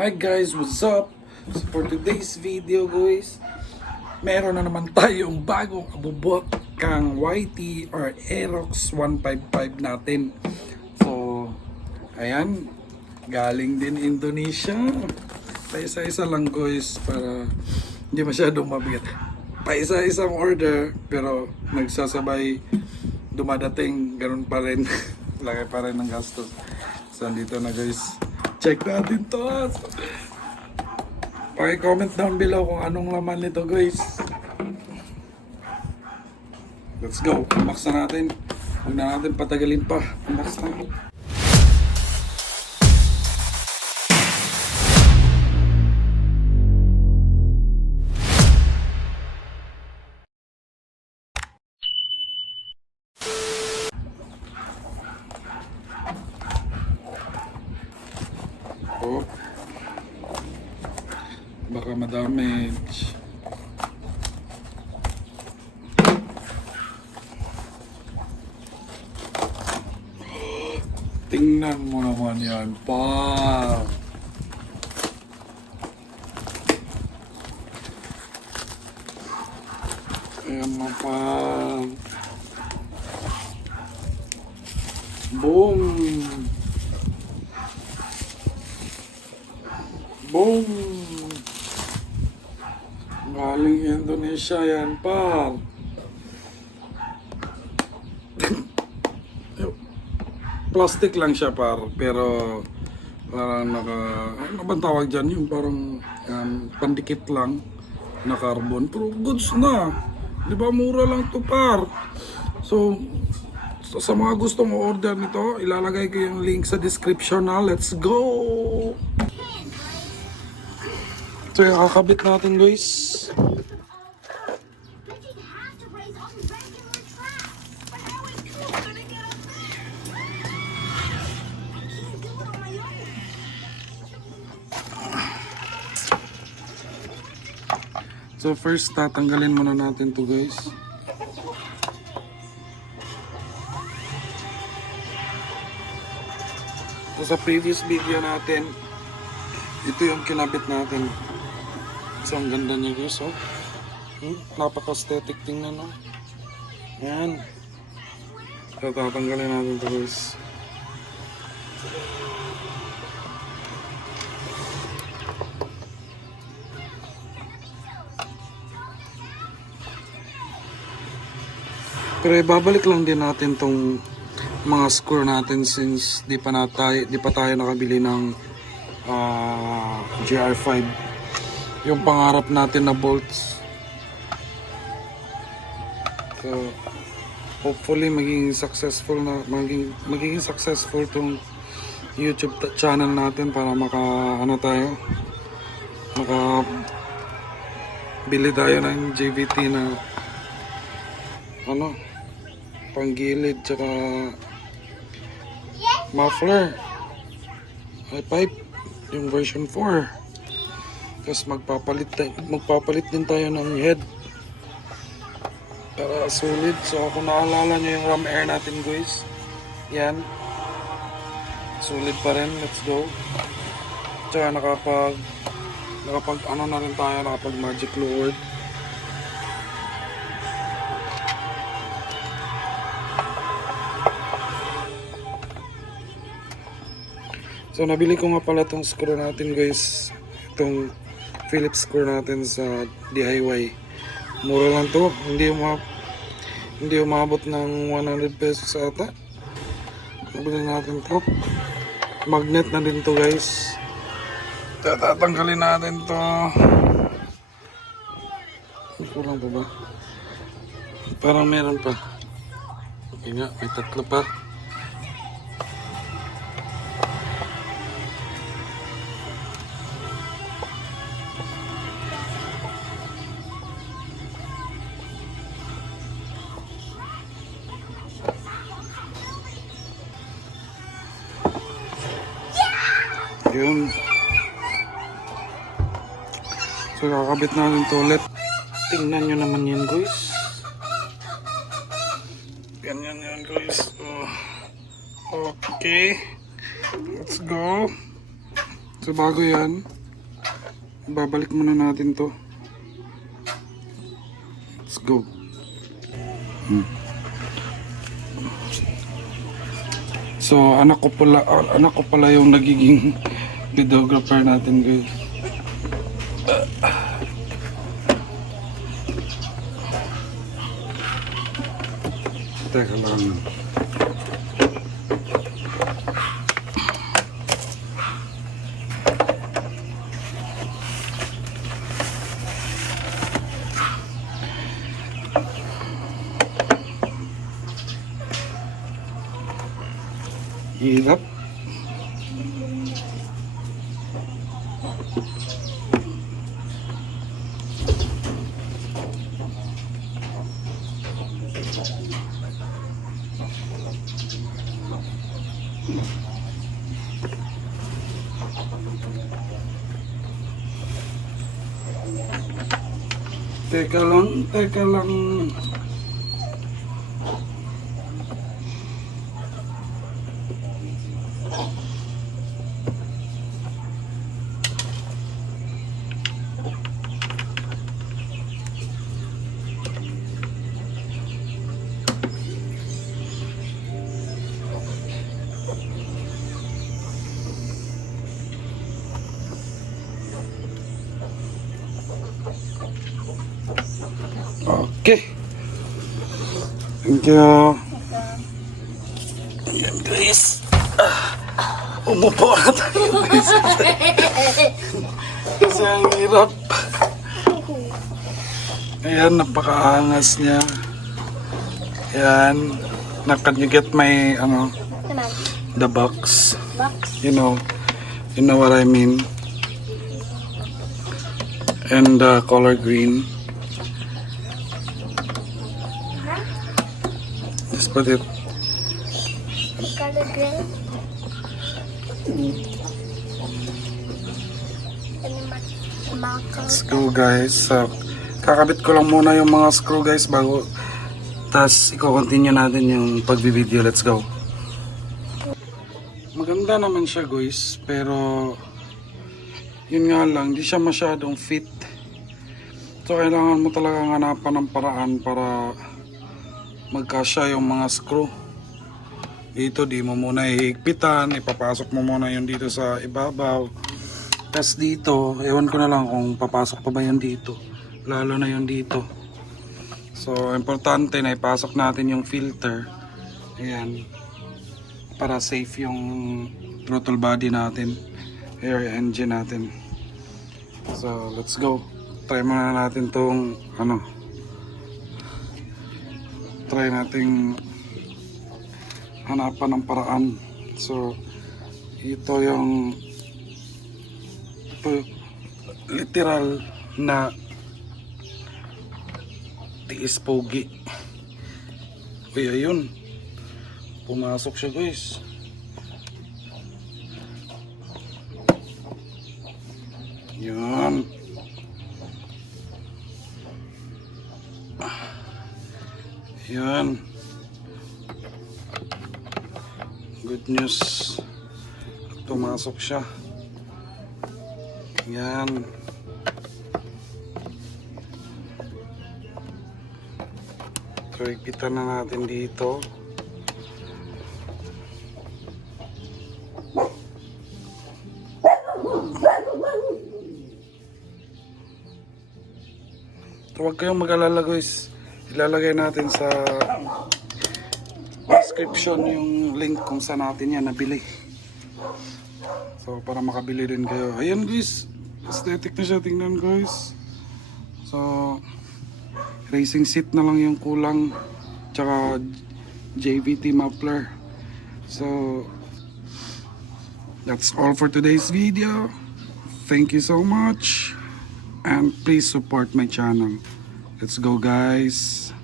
Hi guys, what's up? So for today's video guys, meron na naman tayong bagong abubot kang YT or Aerox 155 natin. So, ayan, galing din Indonesia. Pa isa-isa lang guys para hindi masyadong mabigat. Pa isa-isang order pero nagsasabay dumadating ganun pa rin. Laki pa rin ng gastos. So, andito na guys. Check natin to. Paki-comment down below kung anong laman nito guys. Let's go. Unbox na natin. Huwag na natin patagalin pa. Unbox na. Oh. Baka madamage. Tingnan mo naman yan, pa. Ayan mo pa. Boom. Boom! Galing Indonesia yan, pa. Plastic lang siya, par. Pero, parang naka... Ano bang tawag dyan? Yung parang um, pandikit lang na carbon. Pero goods na. Di ba, mura lang to, par. So, so, sa mga gustong order nito, ilalagay ko yung link sa description na. Let's go! Ito yung kakabit natin guys. So first, tatanggalin muna natin to guys. So sa previous video natin, ito yung kinabit natin. So ang ganda niya guys, oh. Hmm, napaka-aesthetic tingnan, oh. Yan. So tatanggalin natin to guys. Pero ibabalik lang din natin tong mga score natin since di pa na tayo, di pa tayo nakabili ng ah, GR5 yung pangarap natin na bolts. So hopefully maging successful na maging magiging successful tong YouTube channel natin para maka ano tayo? Maka bili tayo ng JVT na ano? Panggilid tsaka muffler. High pipe. Yung version 4 tapos magpapalit tayo, magpapalit din tayo ng head. Para solid. So kung naalala nyo yung ram air natin guys. Yan. Solid pa rin. Let's go. Tsaka nakapag nakapag ano na rin tayo. Nakapag magic lord So nabili ko nga pala tong screw natin guys. Itong Phillips screw natin sa DIY. Mura lang to. Hindi uma hindi umabot ng 100 pesos ata. Nabili natin to. Magnet na din to guys. Tatatanggalin natin to. Kulang pa ba? Parang meron pa. Okay nga, may tatlo pa. Yun. So, kakabit natin to ulit. Tingnan nyo naman yan, guys. Ganyan yan, guys. Oh. Okay. Let's go. So bago yan, babalik muna natin to. Let's go. Hmm. So anak ko pala ah, anak ko pala yung nagiging videographer natin guys. Teka lang. Hirap. Teka lang, teka lang. Okay. Thank you. Ayan guys. Ah, Umupo na tayo. Kasi ang hirap. Ayan, napakaangas niya. Ayan. Na, can you get my, ano, the box? Box. You know, you know what I mean. And the color green. Put it. Color gray. And the marker. Let's go guys. So, kakabit ko lang muna yung mga screw guys bago tas i-continue natin yung pagbibideo. Let's go. Maganda naman siya guys, pero yun nga lang, di siya masyadong fit. So kailangan mo talaga hanapan ng paraan para magkasya yung mga screw. Dito di mo muna ihigpitan, ipapasok mo muna yun dito sa ibabaw. Tapos dito, ewan ko na lang kung papasok pa ba yun dito. Lalo na yun dito. So, importante na ipasok natin yung filter. Ayan. Para safe yung throttle body natin. Air engine natin. So, let's go. Try muna natin tong ano. Try nating hanapan ng paraan. So, ito yung literal na tiis pogi. Uy, ayun. Pumasok siya guys. Yan. Yan. Good news. Pumasok siya. Yan. So, ipitan na natin dito. Huwag kayong mag-alala guys. Ilalagay natin sa description yung link kung saan natin yan nabili. So, para makabili din kayo. Ayan guys. Aesthetic na siya. Tingnan guys. So, racing seat na lang yung kulang. Tsaka JVT muffler. So, that's all for today's video. Thank you so much. And please support my channel. Let's go guys.